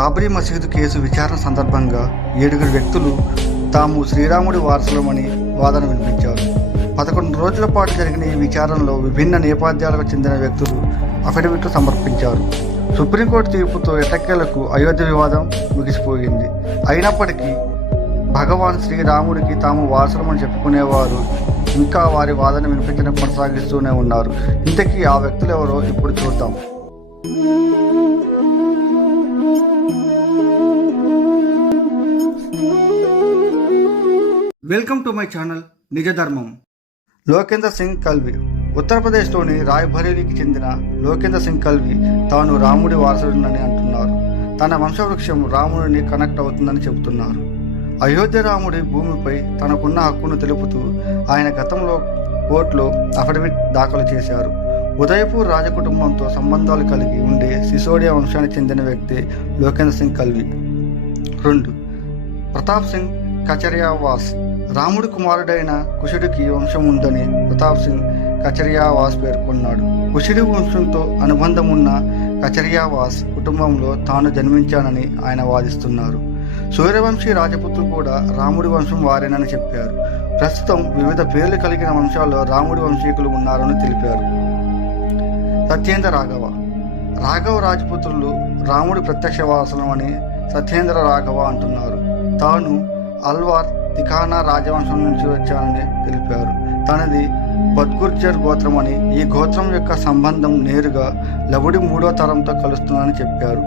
బాబ్రీ మసీదు కేసు విచారణ సందర్భంగా ఏడుగురు వ్యక్తులు తాము శ్రీరాముడి వారసులమని వాదన వినిపించారు. పదకొండు రోజుల పాటు జరిగిన ఈ విచారణలో విభిన్న నేపథ్యాలకు చెందిన వ్యక్తులు అఫిడవిట్లు సమర్పించారు. సుప్రీంకోర్టు తీర్పుతో ఎట్టకేలకు అయోధ్య వివాదం ముగిసిపోయింది. అయినప్పటికీ భగవాన్ శ్రీరాముడికి తాము వారసులమని చెప్పుకునేవారు ఇంకా వారి వాదన వినిపించడం కొనసాగిస్తూనే ఉన్నారు. ఇంతకీ ఆ వ్యక్తులు ఎవరో ఇప్పుడు చూద్దాం. Welcome to my channel Nijadharmam. Lokendra Lokender Singh Kalvi. ఉత్తరప్రదేశ్లోని రాయ్బరేలీకి చెందిన లోకేంద్ర సింగ్ కల్వి తాను రాముడి వారసుడినని అంటున్నారు. తన వంశవృక్షం రాముడిని కనెక్ట్ అవుతుందని చెబుతున్నారు. అయోధ్య రాముడి భూమిపై తనకున్న హక్కును తెలుపుతూ ఆయన గతంలో కోర్టులో అఫిడవిట్ దాఖలు చేశారు. ఉదయపూర్ రాజకుటుంబంతో సంబంధాలు కలిగి ఉండే సిసోడియా వంశానికి చెందిన వ్యక్తి లోకేంద్ర సింగ్ కల్వి. రెండు ప్రతాప్ సింగ్ కచరియావాస్. రాముడి కుమారుడైన కుషుడికి వంశం ఉందని ప్రతాప్ సింగ్ కచరియావాస్ పేర్కొన్నాడు. కుషుడి వంశంతో అనుబంధం ఉన్న కచరియావాస్ కుటుంబంలో తాను జన్మించానని ఆయన వాదిస్తున్నారు. సూర్యవంశీ రాజపుత్రులు కూడా రాముడి వంశం వారేనని చెప్పారు. ప్రస్తుతం వివిధ పేర్లు కలిగిన వంశాల్లో రాముడి వంశీకులు ఉన్నారని తెలిపారు. సత్యేంద్ర రాఘవ. రాఘవ రాజపుత్రులు రాముడి ప్రత్యక్ష వారసులమని సత్యేంద్ర రాఘవ అంటున్నారు. తాను అల్వార్ తిఖానా రాజవంశం నుంచి వచ్చానని తెలిపారు. తనది బద్గుర్జర్ గోత్రం అని ఈ గోత్రం యొక్క సంబంధం నేరుగా లవుడి మూడో తరంతో కలుస్తుందని చెప్పారు.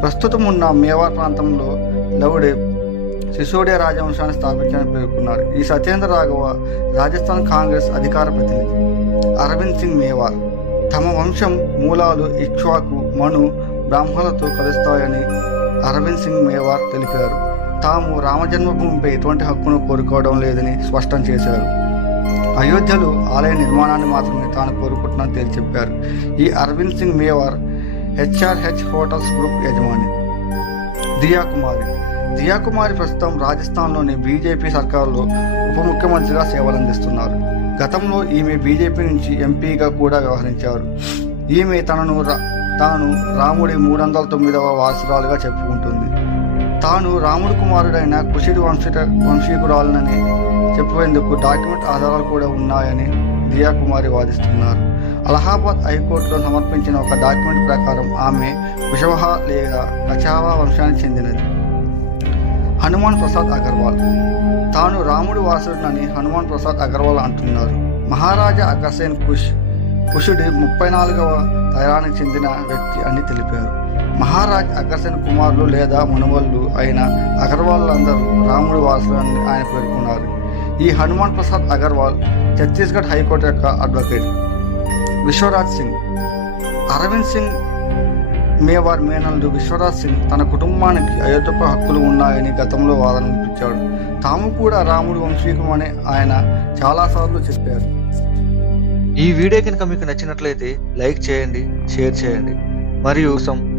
ప్రస్తుతం ఉన్న మేవార్ ప్రాంతంలో లవుడే సిసోడియా రాజవంశాన్ని స్థాపించాలని పేర్కొన్నారు. ఈ సత్యేంద్ర రాఘవ రాజస్థాన్ కాంగ్రెస్ అధికార ప్రతినిధి. అరవింద్ సింగ్ మేవార్ తమ వంశం మూలాలు ఇక్ష్వాకు మను బ్రాహ్మణులతో కలుస్తాయని అరవింద్ సింగ్ మేవార్ తెలిపారు. తాము రామజన్మభూమిపై ఎటువంటి హక్కును కోరుకోవడం లేదని స్పష్టం చేశారు. అయోధ్యలో ఆలయ నిర్మాణాన్ని మాత్రమే తాను కోరుకుంటున్నాను తేల్చి చెప్పారు. ఈ Arvind Singh Mewar HRH hotels group యజమాని దియా కుమారి. దియా కుమారి ప్రస్తుతం రాజస్థాన్లోని బీజేపీ సర్కారులో ఉప ముఖ్యమంత్రిగా సేవలందిస్తున్నారు గతంలో ఈమె బీజేపీ నుంచి ఎంపీగా కూడా వ్యవహరించారు. ఈమె తనను రా- తాను రాముడి మూడు వందల తొమ్మిదవ వారసురాలుగా చెప్పుకుంటుంది. తాను రాముడు కుమారుడైన కుషిడి వంశీట వంశీకురాలనని చెప్పేందుకు డాక్యుమెంట్ ఆధారాలు కూడా ఉన్నాయని దియా కుమారి వాదిస్తున్నారు. అలహాబాద్ హైకోర్టులో సమర్పించిన ఒక డాక్యుమెంట్ ప్రకారం ఆమె కుషవహ లేదా కచావా వంశానికి చెందినది. హనుమాన్ ప్రసాద్ అగర్వాల్. తాను రాముడి వాసుడునని హనుమాన్ ప్రసాద్ అగర్వాల్ అంటున్నారు. మహారాజా అగర్సేన్ కుష్ కుషుడి ముప్పై నాలుగవ తరానికి చెందిన వ్యక్తి అని తెలిపారు. మహారాజ్ అగ్రసేన కుమారులు లేదా మునవళ్ళు అయిన అగర్వాళ్ళందరూ రాముడి వారసులని ఆయన పేర్కొన్నారు ఈ హనుమాన్ ప్రసాద్ అగర్వాల్ ఛత్తీస్గఢ్ హైకోర్టు యొక్క అడ్వకేట్. విశ్వరాజ్ సింగ్. అరవింద్ సింగ్ మేవార్ మేనల్లు విశ్వరాజ్ సింగ్ తన కుటుంబానికి అయోధ్యపై హక్కులు ఉన్నాయని గతంలో వాదన వినిపించాడు. తాము కూడా రాముడు వంశీకమని ఆయన చాలాసార్లు చెప్పారు. ఈ వీడియో కనుక మీకు నచ్చినట్లయితే లైక్ చేయండి షేర్ చేయండి. మరియు సం